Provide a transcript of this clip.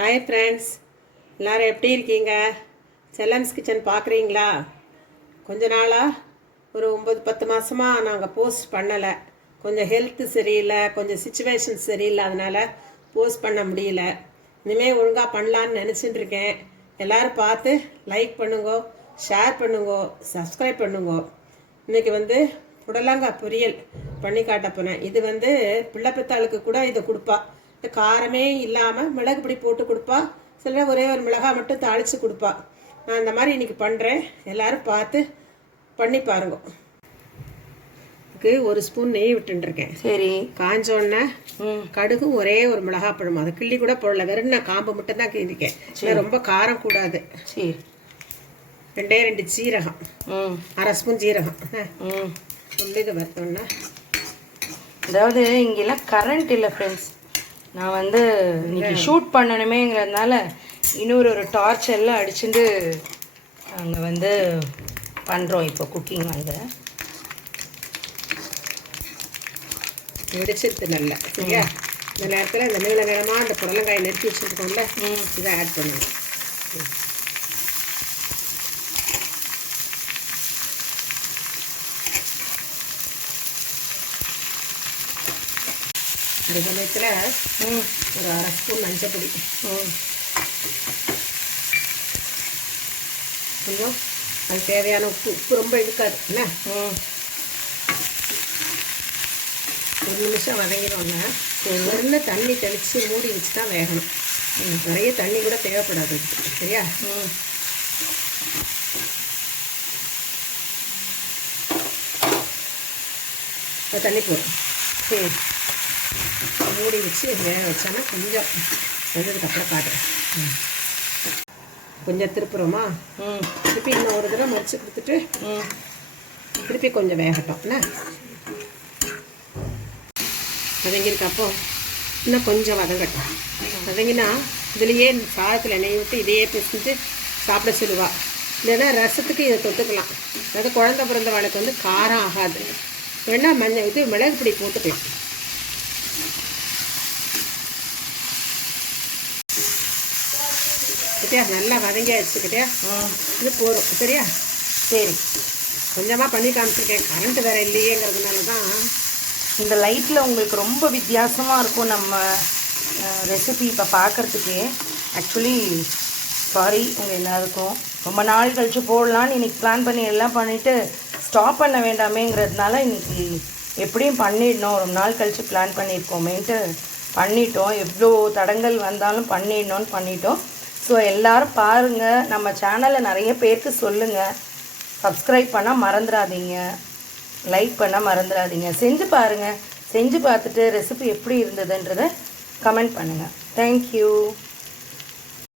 Hi friends, எல்லோரும் எப்படி இருக்கீங்க? செல்லம்ஸ் கிச்சன் பார்க்குறீங்களா? கொஞ்ச நாளாக ஒரு 9-10 மாதமாக நாங்கள் போஸ்ட் பண்ணலை. கொஞ்சம் ஹெல்த்து சரியில்லை, கொஞ்சம் சுச்சுவேஷன் சரியில்லை, அதனால் போஸ்ட் பண்ண முடியல. இனிமேல் ஒழுங்காக பண்ணலான்னு நினச்சிட்டு இருக்கேன். எல்லோரும் பார்த்து லைக் பண்ணுங்க, ஷேர் பண்ணுங்க, சப்ஸ்கிரைப் பண்ணுங்க. இன்றைக்கி புடலங்காய் பொரியல் பண்ணி காட்ட போனேன். இது பிள்ளை பெத்தாளுக்கு கூட இதை கொடுப்பா. காரமே இல்லாமல் மிளகு பொடி போட்டு கொடுப்பா. சில ஒரே ஒரு மிளகாய் மட்டும் தாளித்து கொடுப்பா. நான் இந்த மாதிரி இன்றைக்கி பண்ணுறேன். எல்லோரும் பார்த்து பண்ணி பாருங்க. இதுக்கு 1 ஸ்பூன் நெய் விட்டுருக்கேன். சரி, காஞ்சோடனே கடுகு ஒரே ஒரு மிளகாய் பழம், அதை கிள்ளி கூட போடல, வெறும் நான் காம்பு மட்டும் தான் கிண்டிக்கேன். ரொம்ப காரம் கூடாது. சரி, 2 சீரகம், 1/2 ஸ்பூன் ஜீரகம் இது வறுத்தோன்னா. அதாவது இங்கெல்லாம் கரண்ட் இல்லை ஃப்ரெண்ட்ஸ். நான் இன்னைக்கு ஷூட் பண்ணணுமேங்கிறதுனால இன்னொரு டார்ச் எல்லாம் அடிச்சுட்டு அங்கே பண்ணுறோம். இப்போ குக்கிங் வெடிச்சிருது நல்லா. சரியா, இந்த நேரத்தில் இந்த நீள நேரமாக அந்த புடலங்காயை நெருக்கி வச்சுருக்கோம்ல, இதை ஆட் பண்ணுவோம். இந்த சமயத்தில் ஒரு 1/2 ஸ்பூன் மஞ்சள் பொடி, கொஞ்சம் அது தேவையான உப்பு ரொம்ப இழுக்காது என்ன. 1 நிமிஷம் வதங்கிடுவாங்க. வெறும் தண்ணி தெளித்து மூடி வச்சு தான் வேகணும். நிறைய தண்ணி கூட தேவைப்படாது. சரியா, தண்ணி போடும். சரி, மூடி வச்சு வேக வச்சோன்னா கொஞ்சம் வெந்ததுக்கப்புறம் காட்டுறேன். கொஞ்சம் திருப்புறோமா, திருப்பி இன்னும் ஒரு தடவை மடித்து கொடுத்துட்டு திருப்பி கொஞ்சம் வேகட்டும் என்ன. வதங்கிருக்கப்போ இன்னும் கொஞ்சம் வதங்கட்டும். வதங்கினா இதுலேயே சாதத்தில் நெய் விட்டு இதையே பிசைஞ்சு சாப்பிட சொல்லுவா. இல்லைன்னா ரசத்துக்கு இதை தொட்டுக்கலாம். அதாவது குழந்தை பிறந்த வாழ்க்கை காரம் ஆகாது. வேணா மிளகு பொடி போட்டுக்கலாம். சரியா, நல்லா வதங்கி வச்சுக்கிட்டே இது போதும். சரியா, சரி, கொஞ்சமாக பண்ணி காமிச்சிருக்கேன். கரண்ட்டு வேறு இல்லையேங்கிறதுனால தான். இந்த லைட்டில் உங்களுக்கு ரொம்ப வித்தியாசமாக இருக்கும் நம்ம ரெசிபி இப்போ பார்க்குறதுக்கே. ஆக்சுவலி சாரி உங்கள் எல்லாருக்கும், ரொம்ப நாள் கழித்து போடலான்னு இன்றைக்கி பிளான் பண்ணி எல்லாம் பண்ணிவிட்டு ஸ்டாப் பண்ண வேண்டாமேங்கிறதுனால இன்றைக்கி எப்படியும் பண்ணிடணும். ரொம்ப நாள் கழித்து பிளான் பண்ணியிருக்கோமேன்ட்டு பண்ணிட்டோம். எவ்வளோ தடங்கள் வந்தாலும் பண்ணிட்டோம். ஸோ எல்லோரும் பாருங்கள், நம்ம சேனலை நிறைய பேருக்கு சொல்லுங்கள். சப்ஸ்கிரைப் பண்ண மறந்துடாதீங்க, லைக் பண்ண மறந்துடாதீங்க. செஞ்சு பாருங்கள். செஞ்சு பார்த்துட்டு ரெசிபி எப்படி இருந்ததுன்றதை கமெண்ட் பண்ணுங்கள். தேங்க்யூ.